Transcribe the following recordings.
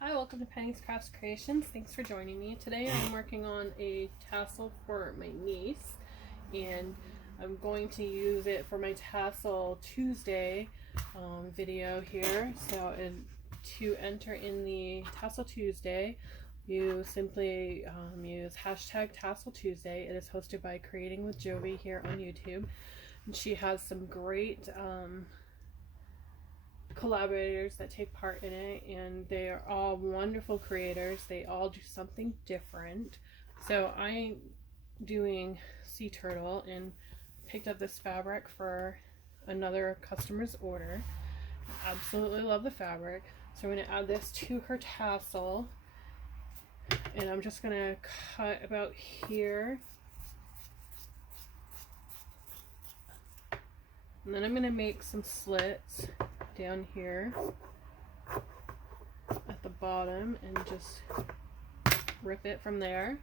Hi, welcome to Penny's Crafts Creations. Thanks for joining me. Today I'm working on a tassel for my niece, and I'm going to use it for my Tassel Tuesday video here. So to enter in the Tassel Tuesday, you simply use hashtag Tassel Tuesday. It is hosted by Creating with Jovi here on YouTube, and she has some great collaborators that take part in it, and they are all wonderful creators. They all do something different. So I'm doing sea turtle and picked up this fabric for another customer's order. I absolutely love the fabric, so I'm going to add this to her tassel, and I'm just going to cut about here, and then I'm going to make some slits down here at the bottom and just rip it from there.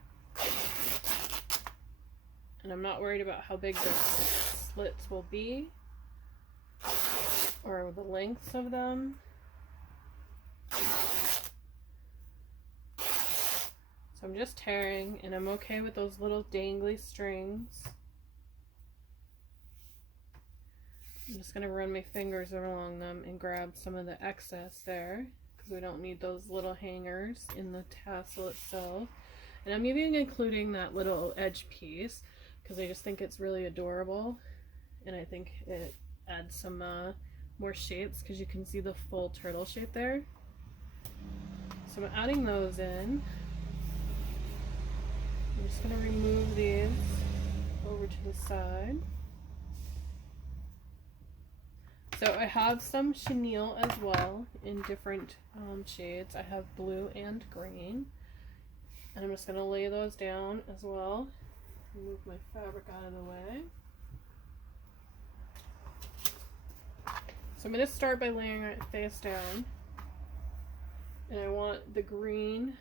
And I'm not worried about how big the slits will be or the lengths of them. So I'm just tearing, and I'm okay with those little dangly strings. I'm just going to run my fingers along them and grab some of the excess there, because we don't need those little hangers in the tassel itself. And I'm even including that little edge piece because I just think it's really adorable, and I think it adds some more shapes, because you can see the full turtle shape there. So I'm adding those in. I'm just going to remove these over to the side. So I have some chenille as well in different shades. I have blue and green, and I'm just going to lay those down as well. Move my fabric out of the way. So I'm going to start by laying it face down, and I want the green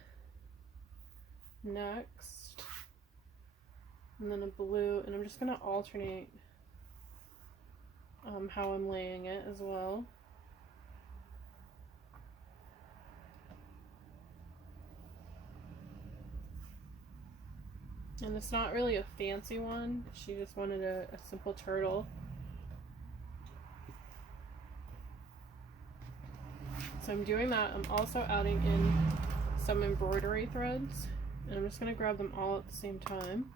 next, and then a blue, and I'm just going to alternate how I'm laying it as well. And it's not really a fancy one. She just wanted a simple turtle. So I'm doing that. I'm also adding in some embroidery threads, and I'm just going to grab them all at the same time.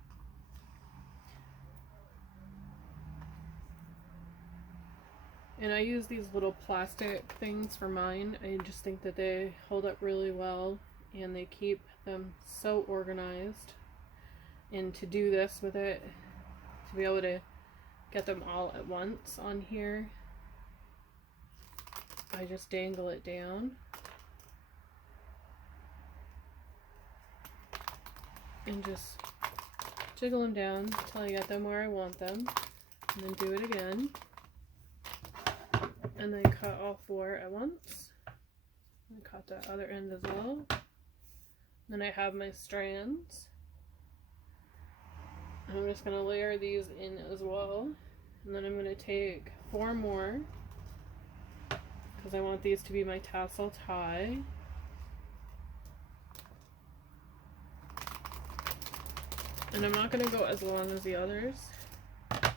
And I use these little plastic things for mine. I just think that they hold up really well, and they keep them so organized. And to do this with it, to be able to get them all at once on here, I just dangle it down and just jiggle them down until I get them where I want them, and then do it again. And then cut all four at once. And cut the other end as well. Then I have my strands. And I'm just going to layer these in as well. And then I'm going to take four more, because I want these to be my tassel tie. And I'm not going to go as long as the others.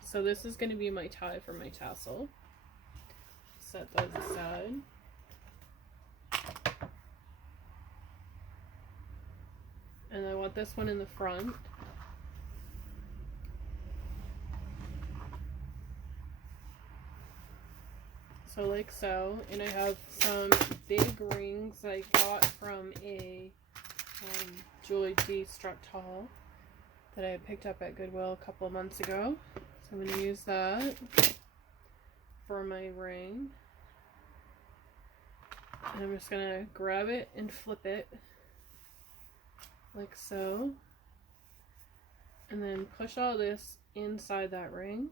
So this is going to be my tie for my tassel. Set those aside. And I want this one in the front. So like so. And I have some big rings I got from a Julie D. Structal that I picked up at Goodwill a couple of months ago. So I'm going to use that for my ring. And I'm just going to grab it and flip it like so, and then push all this inside that ring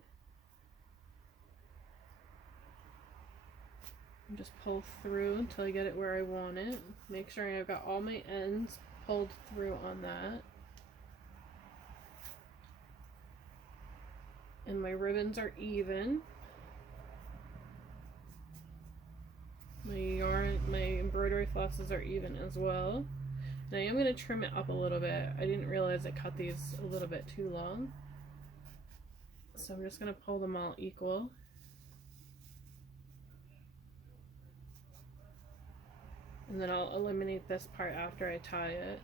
and just pull through until I get it where I want it. Make sure I've got all my ends pulled through on that, and my ribbons are even. My embroidery flosses are even as well. Now I am going to trim it up a little bit. I didn't realize I cut these a little bit too long. So I'm just going to pull them all equal. And then I'll eliminate this part after I tie it.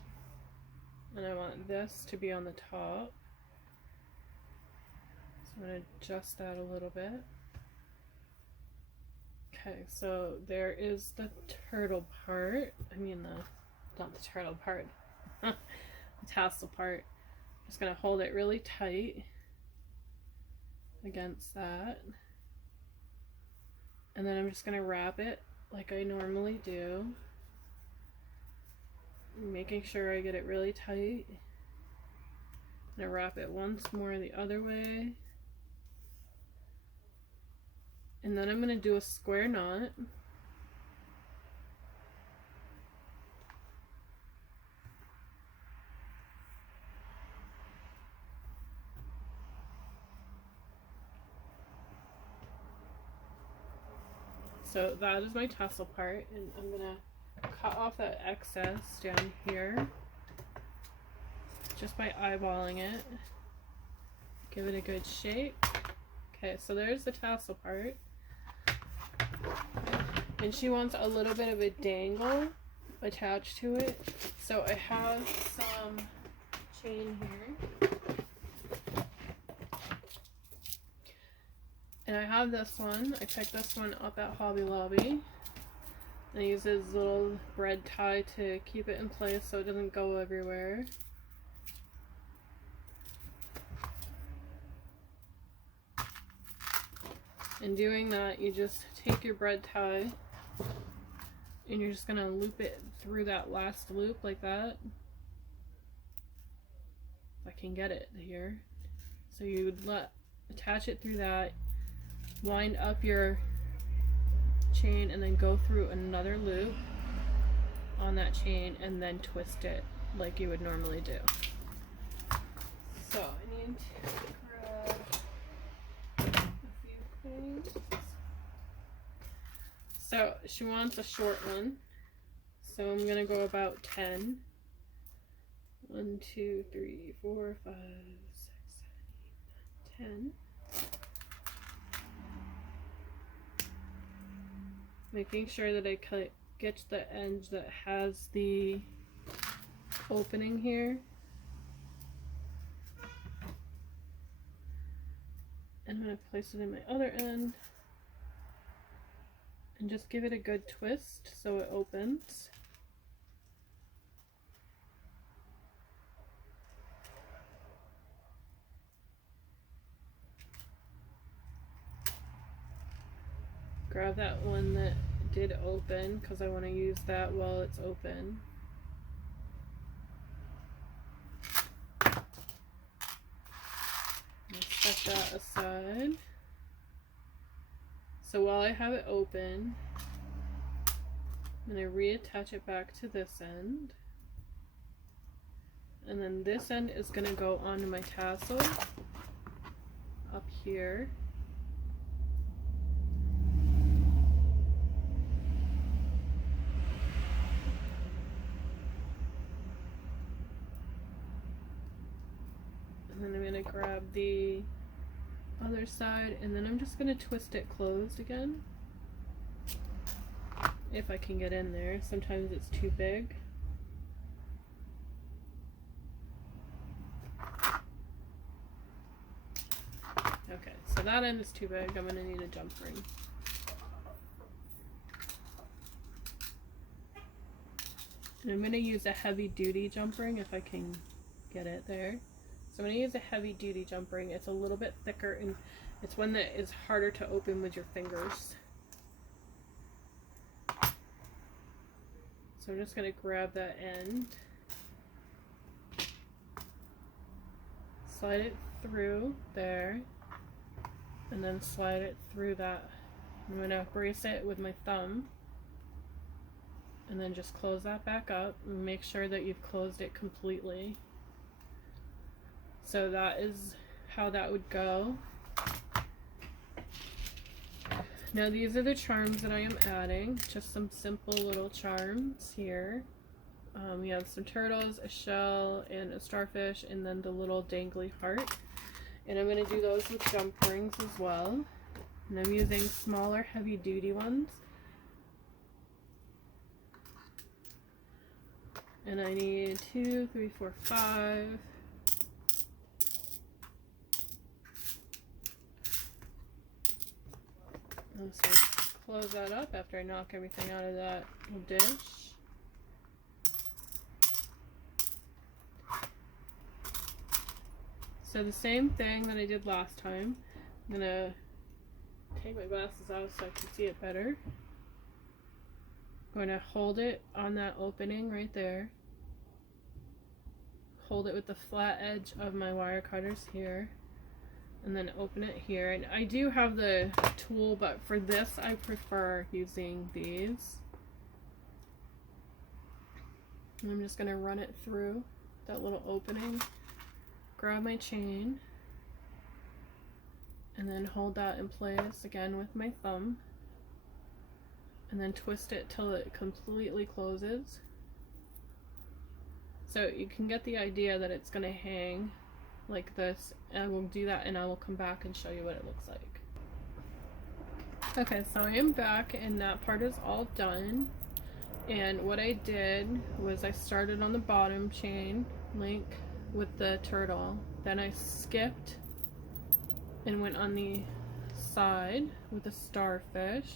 And I want this to be on the top. So I'm going to adjust that a little bit. Okay, so there is the turtle part. I mean not the turtle part. The tassel part. Just going to hold it really tight against that. And then I'm just going to wrap it like I normally do. Making sure I get it really tight. I'm going to wrap it once more the other way. And then I'm going to do a square knot. So that is my tassel part, and I'm going to cut off that excess down here just by eyeballing it. Give it a good shape. Okay, so there's the tassel part. And she wants a little bit of a dangle attached to it. So I have some chain here. And I have this one. I picked this one up at Hobby Lobby. And I use this little bread tie to keep it in place so it doesn't go everywhere. In doing that, you just take your bread tie and you're just going to loop it through that last loop like that. If I can get it here. So you would attach it through that, wind up your chain, and then go through another loop on that chain and then twist it like you would normally do. So I need to grab a few things. So she wants a short one, so I'm gonna go about 10. 1, 2, 3, 4, 5, 6, 7, 8, 9, 10. Making sure that I get to the edge that has the opening here. And I'm going to place it in my other end. And just give it a good twist so it opens. Grab that one that did open because I want to use that while it's open. Set that aside. So while I have it open, I'm going to reattach it back to this end. And then this end is going to go onto my tassel up here. And then I'm going to grab the other side, and then I'm just going to twist it closed again. If I can get in there. Sometimes it's too big. Okay, so that end is too big. I'm going to need a jump ring. And I'm going to use a heavy duty jump ring if I can get it there. So I'm going to use a heavy duty jump ring. It's a little bit thicker and it's one that is harder to open with your fingers. So I'm just going to grab that end, slide it through there, and then slide it through that. I'm going to brace it with my thumb and then just close that back up and make sure that you've closed it completely. So that is how that would go. Now these are the charms that I am adding, just some simple little charms here. We have some turtles, a shell, and a starfish, and then the little dangly heart. And I'm going to do those with jump rings as well. And I'm using smaller heavy duty ones. And I need 2, 3, 4, 5. Let's just close that up after I knock everything out of that dish. So the same thing that I did last time. I'm gonna take my glasses out so I can see it better. I'm going to hold it on that opening right there. Hold it with the flat edge of my wire cutters here. And then open it here. And I do have the tool, but for this I prefer using these. And I'm just going to run it through that little opening. Grab my chain. And then hold that in place again with my thumb. And then twist it till it completely closes. So you can get the idea that it's going to hang like this. And I will do that and I will come back and show you what it looks like. Okay, so I am back and that part is all done. And what I did was I started on the bottom chain link with the turtle. Then I skipped and went on the side with the starfish.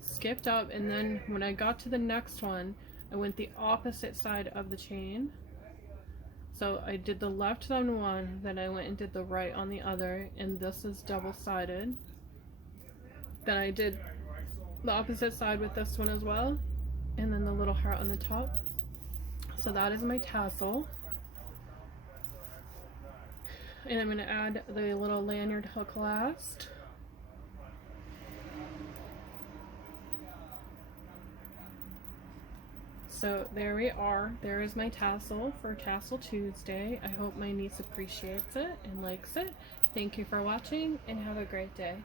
Skipped up, and then when I got to the next one, I went the opposite side of the chain. So I did the left on one, then I went and did the right on the other, and this is double-sided. Then I did the opposite side with this one as well, and then the little heart on the top. So that is my tassel. And I'm going to add the little lanyard hook last. So there we are. There is my tassel for Tassel Tuesday. I hope my niece appreciates it and likes it. Thank you for watching and have a great day.